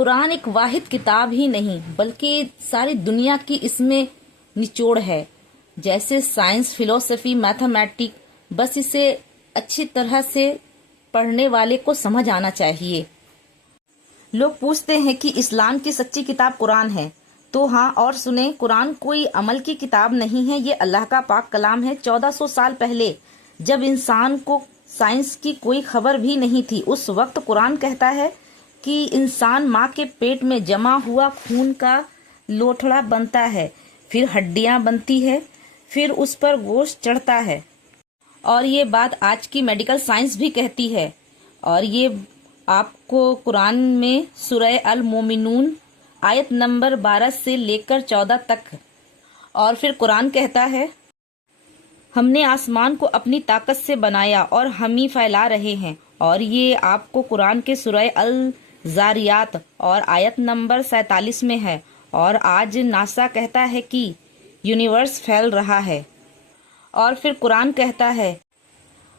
قرآن ایک واحد کتاب ہی نہیں بلکہ ساری دنیا کی اس میں نچوڑ ہے. جیسے سائنس، فلسفی، میتھمیٹک، بس اسے اچھی طرح سے پڑھنے والے کو سمجھ آنا چاہیے. لوگ پوچھتے ہیں کہ اسلام کی سچی کتاب قرآن ہے. تو ہاں، اور سنیں، قرآن کوئی عمل کی کتاب نہیں ہے، یہ اللہ کا پاک کلام ہے. 1400 سال پہلے جب انسان کو سائنس کی کوئی خبر بھی نہیں تھی، اس وقت قرآن کہتا ہے کہ انسان ماں کے پیٹ میں جمع ہوا خون کا لوتھڑا بنتا ہے، پھر ہڈیاں بنتی ہے، پھر اس پر گوشت چڑھتا ہے. اور یہ بات آج کی میڈیکل سائنس بھی کہتی ہے. اور یہ آپ کو قرآن میں سورہ المومنون آیت نمبر 12 سے لے کر 14 تک. اور پھر قرآن کہتا ہے، ہم نے آسمان کو اپنی طاقت سے بنایا اور ہم ہی پھیلا رہے ہیں. اور یہ آپ کو قرآن کے سورہ الزاریات اور آیت نمبر 47 میں ہے. اور آج ناسا کہتا ہے کہ یونیورس پھیل رہا ہے. اور پھر قرآن کہتا ہے،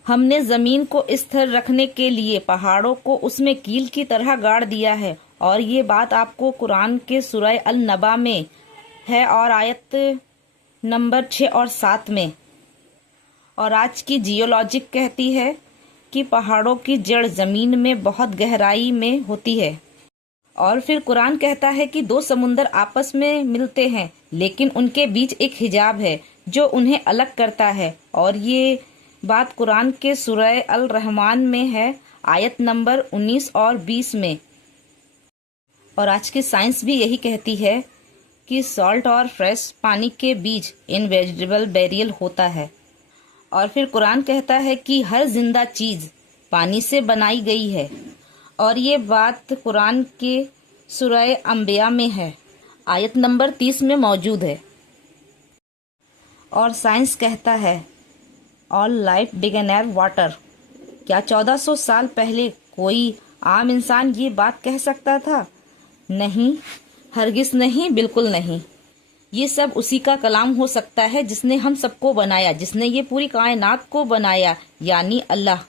ہم نے زمین کو استھر رکھنے کے لیے پہاڑوں کو اس میں کیل کی طرح گاڑ دیا ہے. اور یہ بات آپ کو قرآن کے سورہ النبا میں ہے اور آیت نمبر 6 اور 7 میں. اور آج کی جیولوجک کہتی ہے کہ پہاڑوں کی جڑ زمین میں بہت گہرائی میں ہوتی ہے. اور پھر قرآن کہتا ہے کہ 2 سمندر آپس میں ملتے ہیں لیکن ان کے بیچ ایک حجاب ہے جو انہیں الگ کرتا ہے. اور یہ بات قرآن کے سورہ الرحمن میں ہے، آیت نمبر 19 اور 20 میں. اور آج کی سائنس بھی یہی کہتی ہے کہ سالٹ اور فریش پانی کے بیچ انویزیبل بیریئر ہوتا ہے. اور پھر قرآن کہتا ہے کہ ہر زندہ چیز پانی سے بنائی گئی ہے. اور یہ بات قرآن کے سورہ انبیاء میں ہے، آیت نمبر 30 میں موجود ہے. اور سائنس کہتا ہے آل لائف بگنر واٹر. کیا 1400 سال پہلے کوئی عام انسان یہ بات کہہ سکتا تھا؟ نہیں، ہرگز نہیں، بالکل نہیں. یہ سب اسی کا کلام ہو سکتا ہے جس نے ہم سب کو بنایا، جس نے یہ پوری کائنات کو بنایا، یعنی اللہ.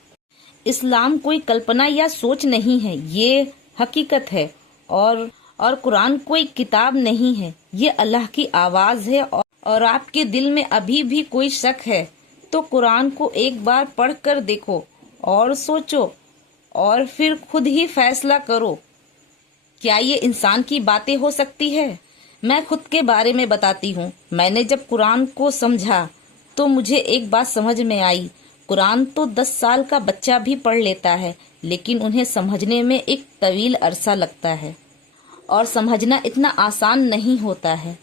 اسلام کوئی کلپنا یا سوچ نہیں ہے، یہ حقیقت ہے. اور قرآن کوئی کتاب نہیں ہے، یہ اللہ کی آواز ہے. اور آپ کے دل میں ابھی بھی کوئی شک ہے تو قرآن کو ایک بار پڑھ کر دیکھو اور سوچو اور پھر خود ہی فیصلہ کرو. کیا یہ انسان کی باتیں ہو سکتی ہے؟ میں خود کے بارے میں بتاتی ہوں. میں نے جب قرآن کو سمجھا تو مجھے ایک بات سمجھ میں آئی. قرآن تو 10 سال کا بچہ بھی پڑھ لیتا ہے لیکن انہیں سمجھنے میں ایک طویل عرصہ لگتا ہے اور سمجھنا اتنا آسان نہیں ہوتا ہے.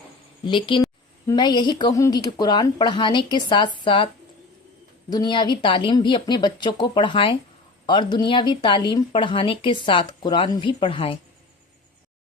لیکن میں یہی کہوں گی کہ قرآن پڑھانے کے ساتھ ساتھ دنیاوی تعلیم بھی اپنے بچوں کو پڑھائیں اور دنیاوی تعلیم پڑھانے کے ساتھ قرآن بھی پڑھائیں.